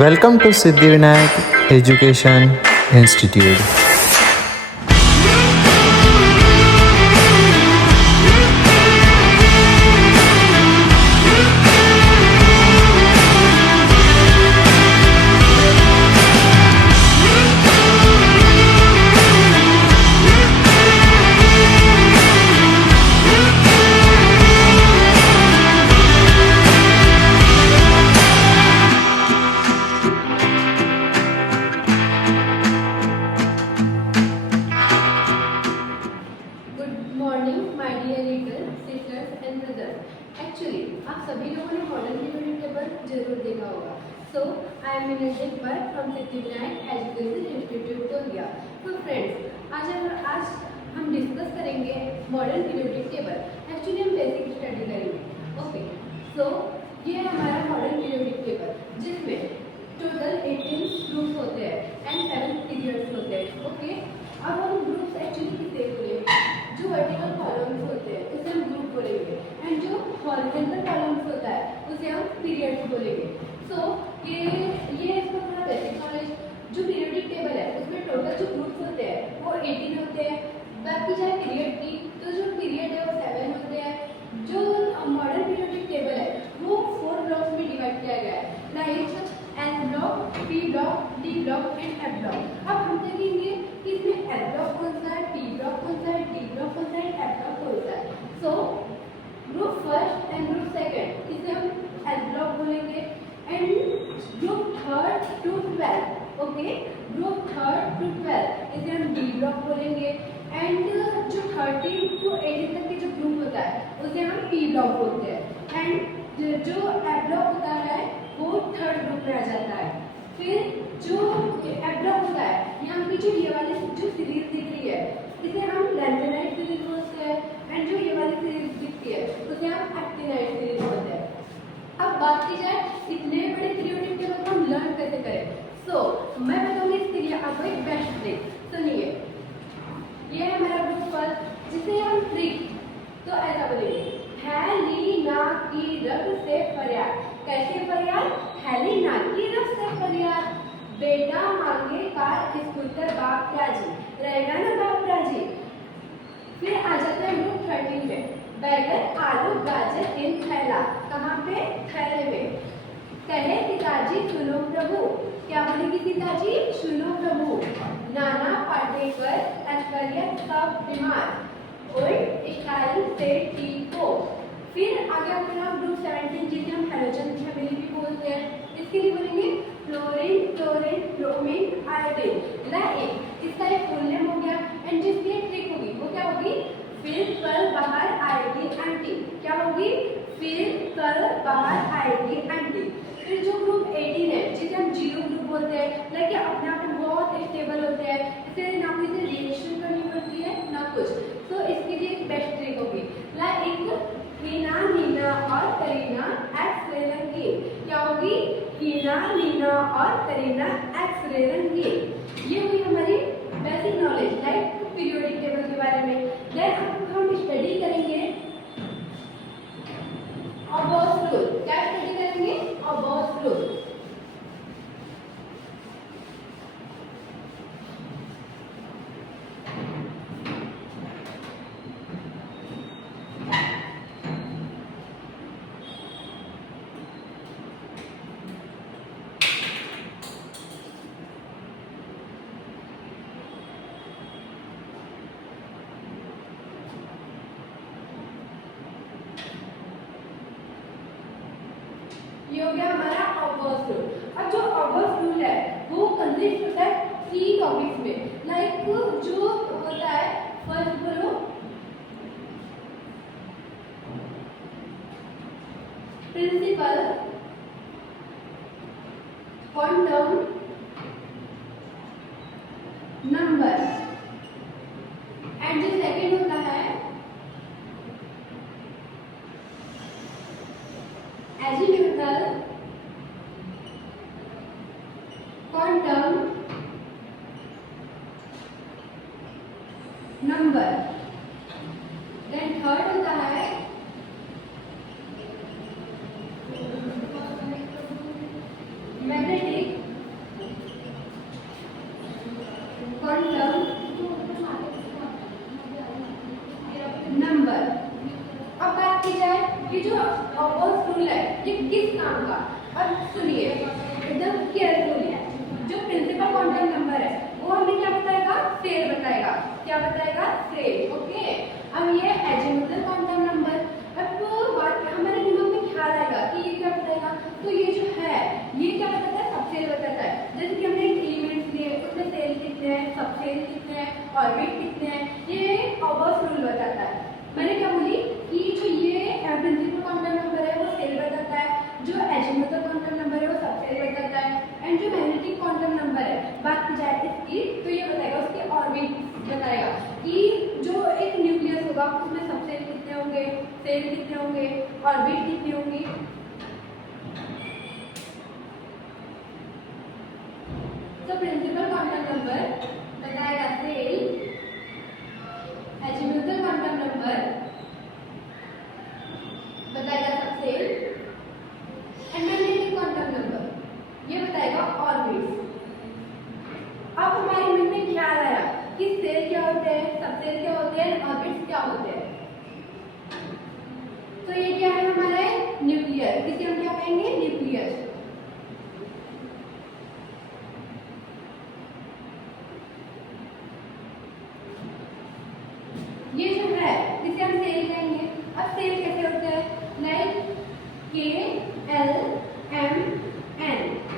Welcome to Siddhivinayak Education Institute. Good morning my dear leader sisters and brothers. Actually आप सभी लोगों ने modern period table जरूर देखा होगा। So I am in work from Siddhivinayak education institute Koriya. तो friends, आज हम डिस्कस करेंगे मॉडर्न पीरियड टेबल। एक्चुअली हम बेसिक स्टडी करेंगे। ओके, सो ये है हमारा मॉडर्न पीरियड टेबल जिसमें टोटल 18 ग्रुप्स होते हैं एंड 7 पीरियड्स होते हैं। ओके, अब हम ग्रुप्स एक्चुअली किसे बोलेंगे? जो वर्टिकल कॉलम्स होते हैं उसे हम ग्रुप बोलेंगे एंड जो हॉरिजॉन्टल कॉलम्स होता है उसे हम पीरियड्स बोलेंगे। सो ये इसका थोड़ा बेसिक नॉलेज। जो पीरियडिक टेबल है उसमें टोटल जो ग्रुप्स होते हैं वो 18 होते हैं। बात की जाए पीरियड की तो जो पीरियड है वो 7 होते हैं। जो मॉडर्न पीरियडिक टेबल है वो 4 ब्लॉक्स में डिवाइड किया गया है, like an block, P block, D block and F block. अब हम देखेंगे कि इसमें एल ब्लॉक कौन सा है, टी ब्लॉक कौन सा है, डी ब्लॉक कौन सा है, एफ ब्लॉक कौन सा है। So group first and group second इसे हम एल ब्लॉक बोलेंगे and group third to 12, okay, group third to 12 इसे हम डी ब्लॉक बोलेंगे एंड जो 13 टू 18 तक के जो ग्रुप होता है उसे हम पी ब्लॉक बोलते हैं एंड जो एफ ब्लॉक होता है वो थर्ड ग्रुप में आ जाता है। फिर जो एफ ब्लॉक होता है, यहाँ की जो ये वाली जो सीरीज दिख रही है इसे हम लेंथेनाइट सीरीज बोलते हैं एंड जो ये वाली सीरीज दिखती है उसे हम एक्टिनाइट सीरीज बोलते हैं। अब बात की जाए इतने बड़े पीरियोडिक टेबल को हम लर्न कैसे करें। सो मैं बताऊंगी इसके लिए आपको एक बेस्ट ट्रिक। सुनिए, ये है हमारा ग्रुप फर्स्ट जिसे हम ट्रिक तो ऐसा बोलेंगे, हेलिना की रग से फरियाद। कैसे फरियाद? हेलिना की रग से फरियाद। बेटा मांगे कार स्कूटर बाप राजी, रहेगा ना बाप राजी। फिर आ जाते हैं ग्रुप 13 में, बैगन आलू गाजर इन थैला। कहाँ पे? थैले में। कहे पिताजी सुनो प्रभु। क्या बोलेगी पिताजी? सुनो प्रभु। नाना पाटेकर ऐश्वर्या सब बीमार, ओल्ड स्टाइल से ठीक हो। फिर आगे अपना ग्रुप 17 जिसे हम हेलोजन फैमिली भी बोलते हैं। इसके लिए बोलेंगे fluorine, chlorine, bromine, iodine. Like इसका एक फुल नेम हो गया एंड जिसकी एक ट्रिक होगी वो क्या होगी? फिर कल बाहर आएगी आंटी। क्या होगी? फिर कल बाहर आएगी आंटी। फिर जो ग्रुप 18 है जिसे हम जीरो ग्रुप बोलते हैं, लाइक अपने आप में बहुत स्टेबल होते हैं, इसे ना कोई से रिएक्शन करनी पड़ती है ना कुछ। तो इसके लिए एक बेस्ट ट्रिक होगी, लाइक हीना, नीना और करीना एक्स-रे रंगीन। क्या होगी? हीना, नीना और करीना एक्स-रे रंगीन। ये हुई हमारी basic knowledge like periodic table के बारे में। देन अब हम स्टडी करेंगे अबॉर्स रूल। क्या स्टडी करेंगे? अबॉर्स रूल। ये हो गया हमारा अबॉर्स रूल। अब जो अबॉर्स रूल है वो कंसिस्ट होता है 3 टॉपिक्स में, लाइक जो होता है फर्स्ट बोलो प्रिंसिपल, क्वांटम, नंबर एंड जो सेकंड होता है एजीम्यूटल, क्वांटम, नंबर। देन थर्ड होता है मैग्नेटिक, एकदम केयरफुली। जो प्रिंसिपल क्वांटम नंबर है वो हमें क्या बताएगा, सेल बताएगा। क्या बताएगा, सेल। ओके, अब ये एजीमुथल क्वांटम नंबर। अब बात हमारे दिमाग में ख्याल आएगा कि ये क्या बताएगा, तो ये जो है ये क्या बताता है, सबसेल बताता है। जैसे कि हमने एलिमेंट्स लिए, उसमें सेल कितने हैं, सबसेल कितने हैं, ऑर्बिट कितने हैं, ये ऑबर्स रूल बताता है। मैंने क्या बोली कि जो ये प्रिंसिपल क्वांटम नंबर है वो सेल बताता है, जो एजीमुथल क्वांटम नंबर है वो सबसेल बताता है, एंड जो मैग्नेटिक क्वांटम नंबर है बात की जाए इसकी, तो ये बताएगा उसके ऑर्बिट बताएगा कि जो एक न्यूक्लियस होगा उसमें सबसेल कितने होंगे, सेल कितने होंगे, ऑर्बिट कितनी होंगी। तो प्रिंसिपल क्वांटम नंबर बताएगा सेल, एजीमुथल क्वांटम नंबर बताएगा subshell, and magnetic quantum number ये बताएगा ऑर्बिट। अब हमारे मन में ख्याल आया कि सेल क्या होते हैं, सबसेल क्या होते हैं, ऑर्बिट्स क्या होते हैं। तो ये क्या है हमारा न्यूक्लियस, इसे हम क्या कहेंगे, न्यूक्लियस। ये जो है इसे हम सेल कहेंगे। अब सेल कैसे होते हैं, लाइक KLMN,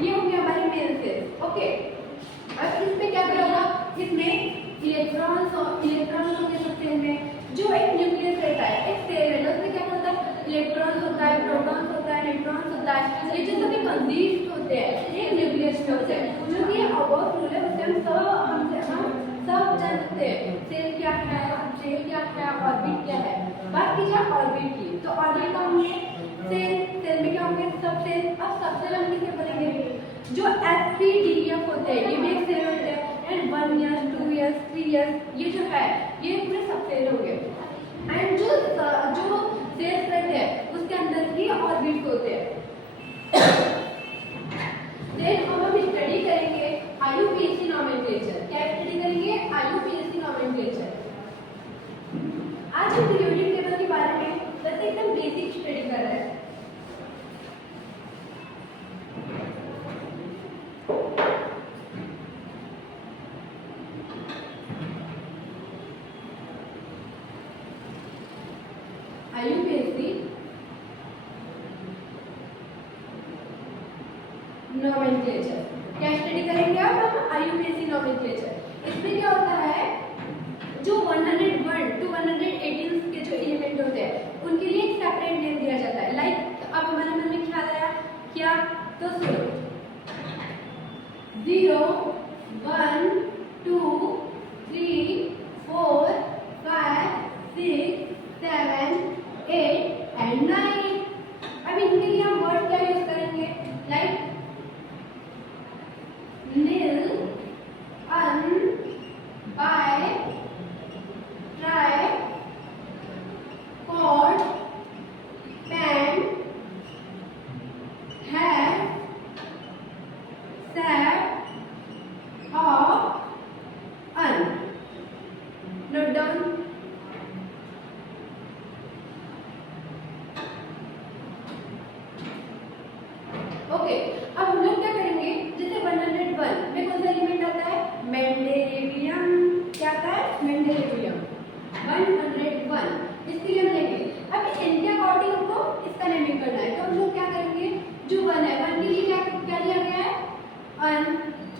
ये हो गया हमारे मेन सेल। ओके, अब इसमें क्या करेगा, इसमें इलेक्ट्रॉन्स होंगे सब सेल में। जो एक न्यूक्लियस रहता है, एक सेल है, उसमें क्या होता है, इलेक्ट्रॉन्स होता है, प्रोटॉन्स होता है, न्यूट्रॉन्स होता है। ये जो सभी कंडीशन होते हैं ये न्यूक्लियस में होते हैं। जो कि ऑबर्स रूल है उससे हम सब जानते हैं सेल क्या है, सेल क्या है, ऑर्बिट क्या है। बात की जाए ऑर्बिट की, तो ऑर्बिट का होंगे सेल में क्या होंगे, सब सेल। अब सबसेल हम किसे बोलेंगे, जो SPDF होते हैं ये भी एक सेल होते हैं, एंड 1 ईयर 2 ईयर 3 ईयर ये जो है ये पूरे सबसेल हो गए। एंड जो सेल्स रहते हैं उसके अंदर ही ऑर्बिट होते हैं। देन अब हम स्टडी करेंगे IUPAC नोमेनक्लेचर। क्या स्टडी करेंगे, IUPAC नोमेनक्लेचर। आज हम पीरियोडिक टेबल के बारे में वैसे एकदम बेसिक स्टडी कर रहे हैं। IUPAC नोमेनक्लेचर क्या स्टडी करेंगे, अब हम IUPAC नोमेनक्लेचर। इसमें क्या होता है, जो 101 to 118 के जो एलिमेंट होते हैं उनके लिए एक सेपरेट नेम दिया जाता है। लाइक अब हमारे मन में ख्याल आया क्या, तो सुनो, 0 1 2 3 4 5 6 7 8 एंड 9। अब इनके लिए हम वर्ड क्या यूज करेंगे, like nil, un, bi, tri, quad, pan, have, sat, off, un. Note down. Okay, अब हम लोग क्या करेंगे, जैसे 101 में कौन सा एलिमेंट आता है, मेंडेलिवियम। क्या आता है, मेंडेलिवियम। 101 इसके लिए हम लेंगे। अब इनके अकॉर्डिंग हमको इसका नेमिंग करना है, तो हम लोग क्या करेंगे, जो 1 है 1 के लिए क्या लिया गया है, अन।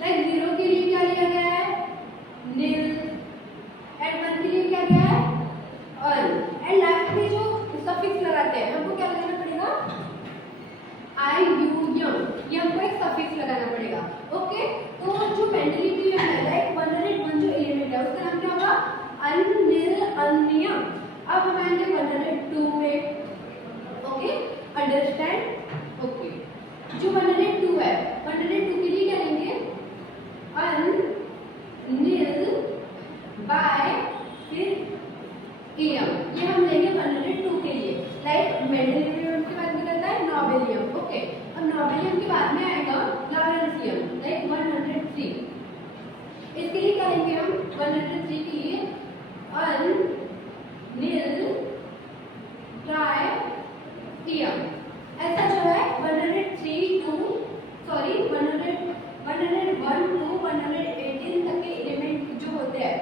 लाइक 0 के लिए क्या लिया गया है, नील, एंड 1 के लिए क्या गया है, अन। एंड लास्ट में जो सफिक्स लगाते हैं हमको क्या लगाना पड़ेगा, IUM, ये हमको एक सफिक्स लगाना पड़ेगा। ओके, तो जो मेंडेलिवियम है, लाइक 101 जो एलिमेंट है उसका नाम क्या होगा, अनियम। अब हम आएंगे 102 में। Okay, understand. ओके, जो 102 है 102 के लिए क्या लेंगे, अनिल बाय फिर एम, ये हम लेंगे 102 के लिए। लाइक मेंडेलिवियम के बाद निकलता है नोबेलियम। ओके, अब नोबेलियम के बाद में आएगा लॉरेंसियम, लाइक 103। इसके लिए क्या लेंगे हम, 103 के लिए अन, नील, ट्राई, 118 तक के एलिमेंट जो होते हैं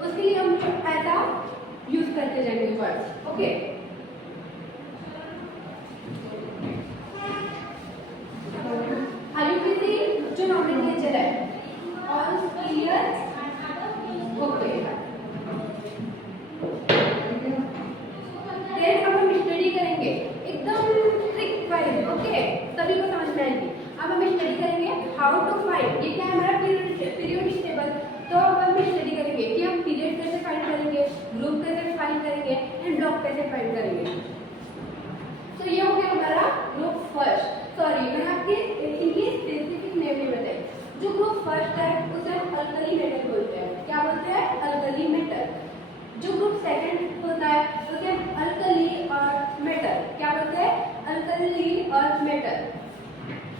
उसके लिए हम ऐसा यूज करते जाएंगे वर्ड्स. ओके, आयुर्वेदी जो नॉमेनक्लेचर है ऑल क्लियर. ओके, देन अब हम स्टडी करेंगे एकदम ट्रिक वाइज. ओके, सभी को समझ में आएगी. अब हम स्टडी करेंगे हाउ टू फाइंड. ये क्या है हमारा पीरियड टेबल. तो अब हम स्टडी करेंगे कि हम पीरियड कैसे फाइंड करेंगे, ग्रुप कैसे फाइंड करेंगे एंड ब्लॉक कैसे फाइंड करेंगे. तो ये हो गया हमारा ग्रुप फर्स्ट. सॉरी, मैंने आपके इनकी स्पेसिफिक नेम नहीं बताई. जो ग्रुप फर्स्ट है उसे हम अल्कली मेटल बोलते हैं. क्या बोलते हैं? Alkali metal. जो ग्रुप सेकंड होता है उसे हम अल्कली अर्थ मेटल. क्या बोलते हैं? Alkali earth metal.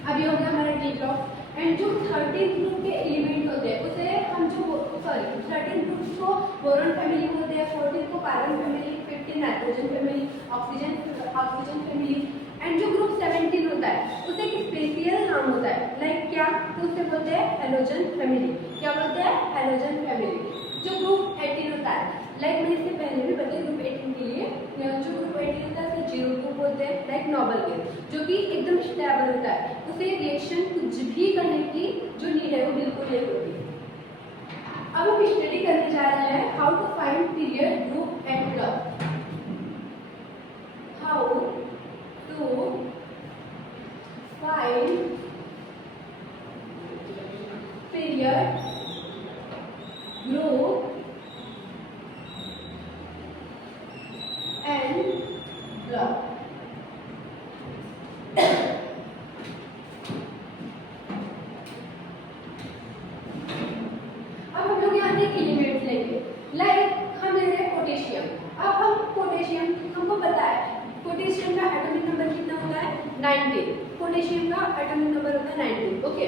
अब ये हो गया हमारा डी ब्लॉक. एंड जो 13 ग्रुप के एलिमेंट होते हैं उसे हम जो 13 ग्रुप को बोरॉन फैमिली बोलते हैं, 14 को carbon family, 15 nitrogen family, oxygen family. And जो ग्रुप 17 होता है उसे एक स्पेशल नाम होता है. लाइक क्या? तो उसे बोलते हैं हैलोजन फैमिली. क्या बोलते हैं? Halogen family. जो ग्रुप 18 होता है, लाइक मैंने इससे पहले भी बताया ग्रुप 18 के लिए, जो ग्रुप 18 होता है उसे जीरो ग्रुप बोलते हैं. लाइक नोबल गैस जो कि एकदम स्टेबल होता है, उसे रिएक्शन कुछ भी करने की जो नीड है वो बिल्कुल नहीं होती. अब हम स्टडी करने जा रहे हैं how to find period, group and block. How to find period, group and block. अब हम लोग यहाँ से एलिमेंट लेंगे. लाइक हम ले रहे हैं पोटेशियम. अब हम पोटेशियम, हमको पता है पोटेशियम का एटॉमिक नंबर कितना होता है? 19. पोटेशियम का एटॉमिक नंबर होता है 19. ओके,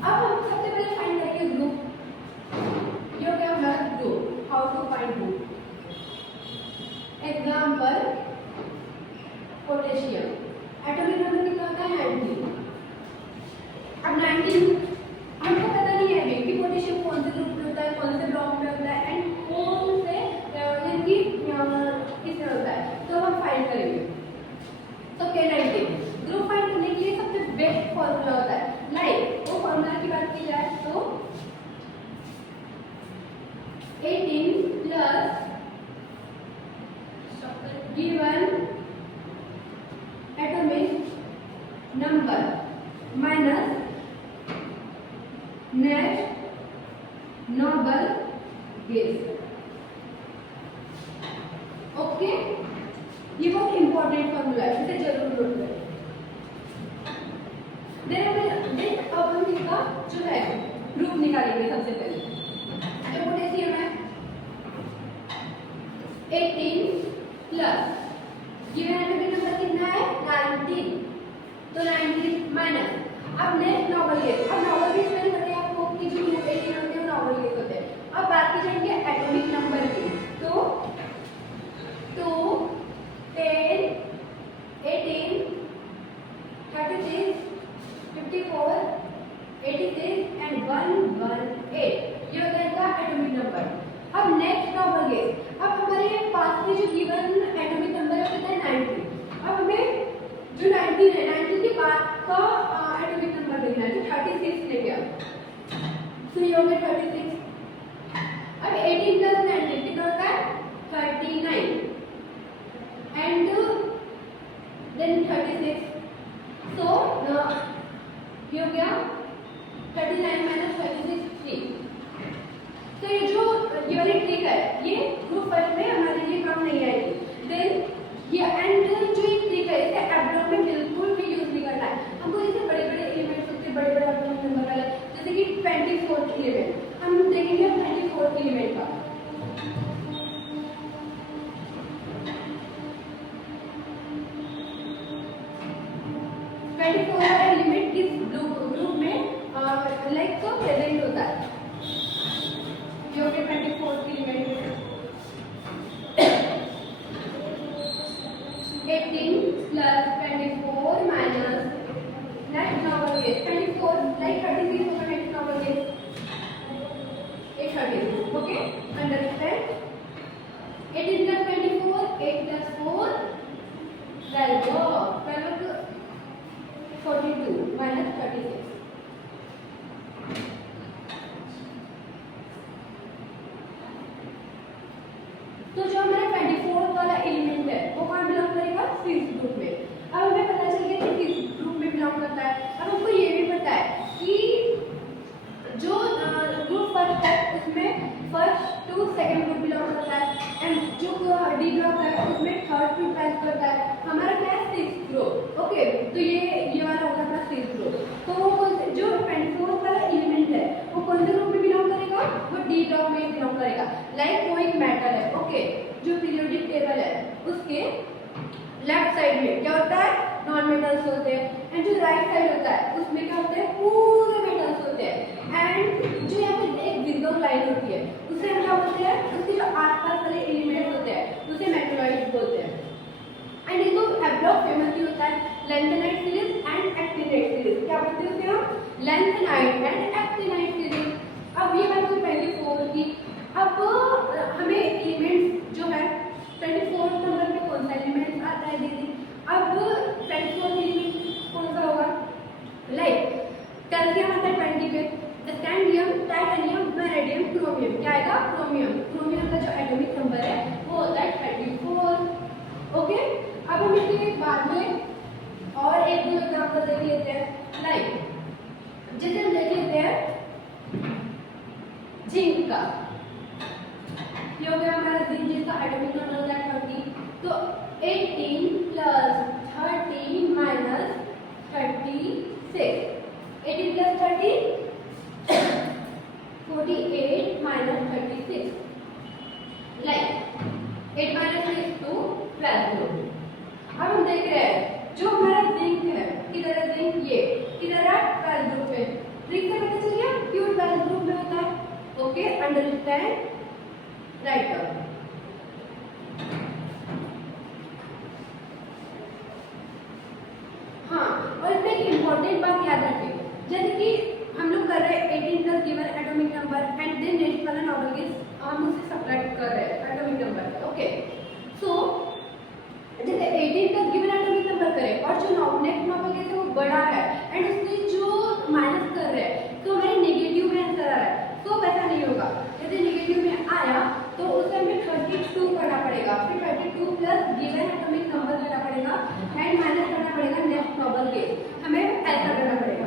अब हम सबसे पहले फाइंड करेंगे ग्रुप. ये क्या होगा? Group. How to find group. Example potassium, atomic number कितना होता है? 19. अब 19 हमको पता नहीं है कि पोटेशियम कौन से ग्रुप में होता है, कौन से ब्लॉक में होता है एंड कौन से यानी किसमें होता है. तो हम फाइंड करेंगे. तो K19 ग्रुप फाइंड करने के लिए सबसे बेस्ट फॉर्मूला होता है. लाइक वो फॉर्मूला की बात की जाए तो 18 plus given atomic number minus net noble gas. Okay, ये बहुत इंपॉर्टेंट फॉर्मूला है, इसे जरूर नोट करें. अब हम इसका जो है ग्रुप निकालेंगे. सबसे पहले जो पोटेशियम है 18 प्लस गिवन एटॉमिक नंबर कितना है? 19. तो 19 माइनस अब नेक्स्ट नोबल गैस. अब नोबल गैस मैंने बताया आपको कि जो ग्रुप 18 होते हैं वो नोबल गैस होते हैं. अब बात की जाएंगे एटॉमिक नंबर की. तो 2 10 18 36 54 86 एंड 118. ये होता है इनका एटॉमिक नंबर. अब नेक्स्ट नोबल गैस. अब हमारे पास में जो गिवन एटॉमिक नंबर है वो है 90. अब हमें जो 19 है 19 के बाद का एटॉमिक नंबर देखना है, जो 36 ले गया. तो ये हो गया 36. अब 18 प्लस 19 कितना होता है? 39 एंड देन 36. तो ये हो गया 39 माइनस 36 3. तो ये जो ये वाली ट्रिक है ये ग्रुप फर्स्ट में हमारे लिए काम नहीं आएगी. देन ये एंड जो ये ट्रिक है इसे एब्लॉक में बिल्कुल भी यूज नहीं करना है. हमको जैसे बड़े बड़े एलिमेंट्स होते हैं, बड़े बड़े एटॉमिक नंबर वाले, जैसे कि 24 एलिमेंट. हम देखेंगे 24 एलिमेंट का. एलिमेंट किस ग्रुप में लाइक तो प्रेजेंट होता है. ये हो गया 24 element. 18 plus 24 minus next number 24 like 36 okay understand 18 plus 24 8 plus 4 12 42 minus 36 तो जो हमारा 24 वाला एलिमेंट है वो कौन बिलोंग करेगा फिफ्थ ग्रुप में। अब हमें पता चल गया कि फिफ्थ ग्रुप में बिलोंग करता है। अब हमको ये भी पता है कि जो ग्रुप फर्स्ट है उसमें first to second group belong करता है एंड जो डी ब्लॉक है उसमें थर्ड टू ट्वेल्थ करता है। हमारा क्या है सिक्स्थ ग्रुप। ओके तो ये वाला होगा अपना सिक्स्थ ग्रुप। तो वो जो 24 वाला एलिमेंट है वो कौन से ग्रुप में बिलोंग करेगा वो डी ब्लॉक में बिलोंग करेगा। लाइक कोई मेटल है ओके जो पीरियोडिक टेबल है उसके लेफ्ट साइड में क्या होता है नॉन मेटल्स होते हैं एंड जो राइट साइड होता है उसमें क्या होते हैं पूरे मेटल्स होते हैं एंड जो यहाँ पे एक जिगजैग लाइन होती है उसे हम क्या बोलते हैं उसके जो आसपास वाले एलिमेंट्स होते हैं उसे मेटलॉइड्स बोलते हैं। एंड ये तो एब्लॉक फेमसली होता है lanthanide series and actinide series. क्या बोलते हैं उसे हम लैंथेनाइट एंड एक्टिनाइट सीरीज। अब ये बात हुई 24 की। अब हमें एलिमेंट्स जो है 24 नंबर में कौन सा एलिमेंट आता है दीदी। अब 24 एलिमेंट कौन सा होगा लाइक कैल्शियम आता है 20 पे स्कैंडियम टाइटेनियम वेनेडियम क्रोमियम। क्या आएगा क्रोमियम। क्रोमियम का जो एटॉमिक नंबर है वो होता है 24। ओके अब हम इसके बाद में और एक दो एग्जांपल देख लेते हैं। लाइक जैसे हम देख लेते हैं जिंक का ये हो गया हमारा जिंक जिसका एटॉमिक नंबर होता है 30। तो 18 plus 30 minus 36 18 plus 30 48 minus 36 like 8 minus 6 2 12। अब हम देख रहे हैं जो हमारा जिंक है किधर है जिंक ये किधर है 12 ग्रुप में। ट्रिक से पता चल गया क्यों 12 ग्रुप में होता है। Okay understand write down. हाँ और इसमें एक इम्पोर्टेंट बात याद रखें जैसे कि हम लोग कर रहे हैं 18 plus given atomic number and then next वाला नॉर्मल गेस हम उसे सब्ट्रैक्ट कर रहे हैं एटॉमिक नंबर। ओके सो जैसे 18 प्लस गिवन एटॉमिक नंबर करें और जो नेक्स्ट नॉर्मल गेस है वो बड़ा है एंड उससे जो माइनस कर रहे हैं तो हमारे नेगेटिव में आंसर आ रहा है। तो वैसा नहीं होगा यदि नेगेटिव में आया तो उसे हमें 32 करना पड़ेगा फिर 32 प्लस गिवन एटॉमिक नंबर करना पड़ेगा एंड माइनस करना पड़ेगा नेक्स्ट नॉर्मल गेस। हमें ऐसा करना पड़ेगा।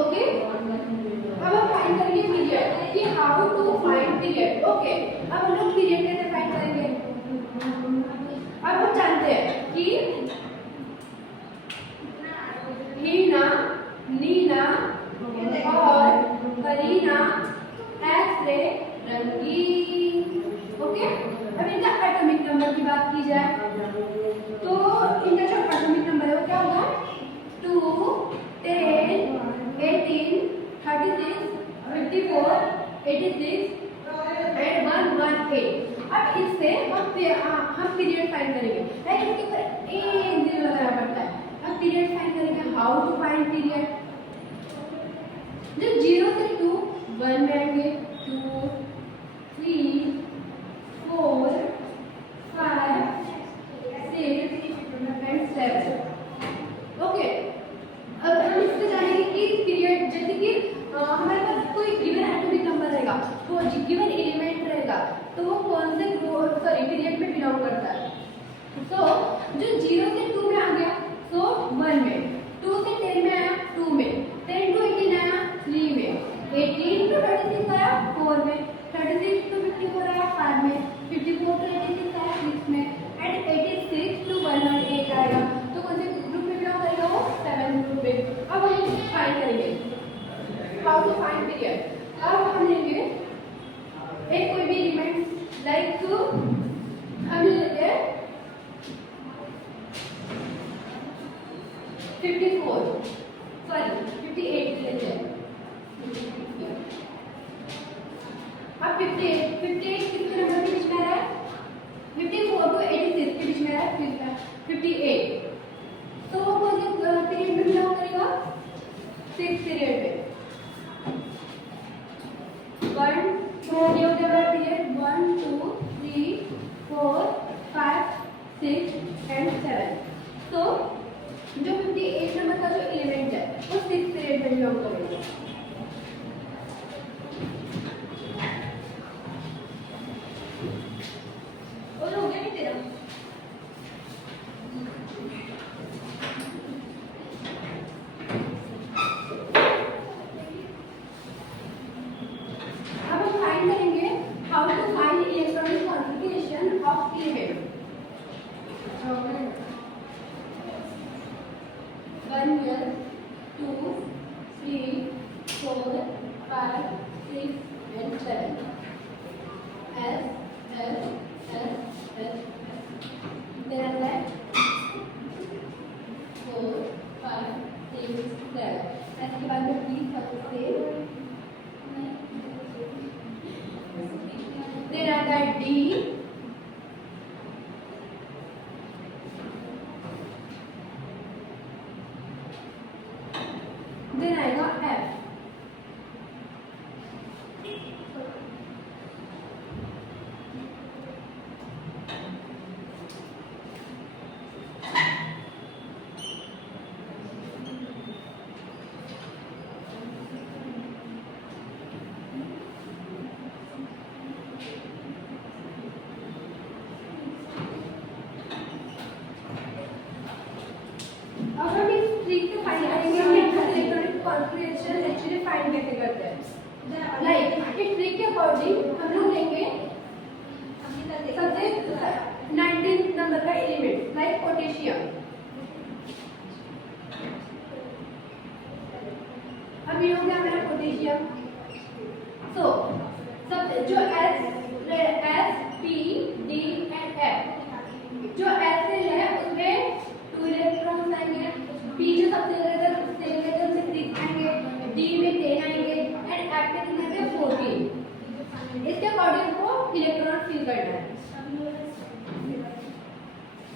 ओके अब हम फाइंड करेंगे पीरियड कि how to find period. Okay अब हम लोग पीरियड कैसे फाइंड करेंगे। अब हम जानते हैं कि हीना नीना और करीना एक्स-रे रंगीन। ओके अब इनका एटॉमिक नंबर की बात की जाए तो इनका जो एटॉमिक नंबर है वो क्या होगा 2 10 18 36 54 86 एंड 118। अब इससे हम पीरियड फाइंड करेंगे लाइक इसके ऊपर एक जीरो लगाना पड़ता है। अब पीरियड फाइंड करेंगे हाउ टू फाइंड पीरियड। जो 0 से 2 1 में आएंगे 2 3 4 5 6 एंड 7। ओके अब हम इससे जानेंगे कि पीरियड जैसे कि हमारे पास कोई गिवन एटॉमिक नंबर रहेगा तो गिवन एलिमेंट रहेगा तो वो कौन से पीरियड में बिलोंग करता है। तो जो 0 से 2 में आ गया तो 1 में 2 से 10 में आया 2 में 10 to 18 आया 3 में 18 to 36 आया 4 में 36 to 54 आया 5 में 54 to 86 आया 6 में एंड 86 to 118 आएगा। तो कौन से ग्रुप में बिलोंग करेगा वो 7 ग्रुप में। अब हम फाइंड करेंगे हाउ टू फाइंड पीरियड। अब हम लेंगे एक कोई भी एलिमेंट लाइक हम लेते हैं 54 सॉरी 58 लेते हैं। अब 58 किसके नंबर के बीच में आ रहा है 54 to 86 के बीच में आ रहा है 58। तो वो कौन से पीरियड में बिलोंग करेगा 6th पीरियड में। 158 नंबर का जो एलिमेंट है वो 6th पीरियड में बिलोंग करेगा। और हो गया नहीं तेरा? अब हम फाइंड करेंगे how to find electronic configuration of element. 1 here, 2, 3, 4, 5, 6 and 7. S, S, S, S, S. Then I like 4, 5, 6, 7. इसके बाद में please सबसे then I got D. Then I got F. अब हम इस ट्रिक को फाइंड करेंगे इलेक्ट्रॉनिक कॉन्फ़िगरेशन एक्चुअली फाइंड कैसे करते हैं। लाइक इस ट्रिक के अकॉर्डिंग हम लोग लेंगे सबसे 19 नंबर का एलिमेंट लाइक पोटेशियम। अब ये हो गया हमारा पोटेशियम। सो सब जो S P D and F जो S से है उसमें 2 इलेक्ट्रॉन्स आएंगे। P जो सबसे ज्यादा से 6 आएंगे, D में 10 आएंगे एंड F में कितने आएंगे 14। इसके अकॉर्डिंग को इलेक्ट्रॉन फिल करना है।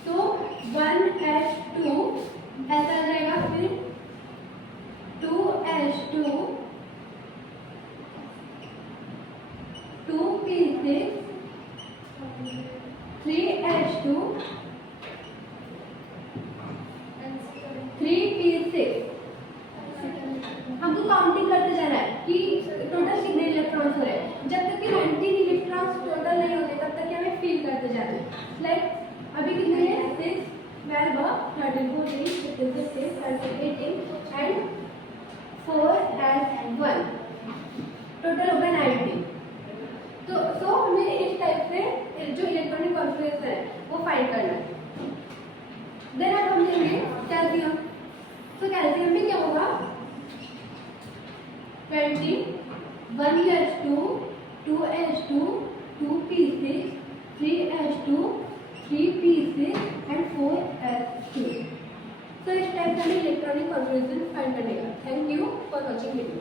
तो 1s2 ऐसा आ जाएगा, फिर 2s2 2p6 3s2 3p6। हमको काउंटिंग करते जाना है कि टोटल कितने इलेक्ट्रॉन्स हो रहे हैं। जब तक कि 19 इलेक्ट्रॉन्स टोटल नहीं होते तब तक हमें फिल करते जाना है। लाइक अभी कितने हैं 6 12 13 14 15 16 17 18 एंड 4 and 1 टोटल हो गया 90। तो हमें इस टाइप से जो इलेक्ट्रॉनिक कॉन्फ़िगरेशन है वो फाइंड करना है। देन अब हम लेंगे कैल्शियम। तो कैल्शियम में क्या होगा 20 1s2 2s2 2p6 3s2 3p6 and 4s2। तो इस टाइप का इलेक्ट्रॉनिक कॉन्फ़िगरेशन फाइंड करने का। Thank you for watching video.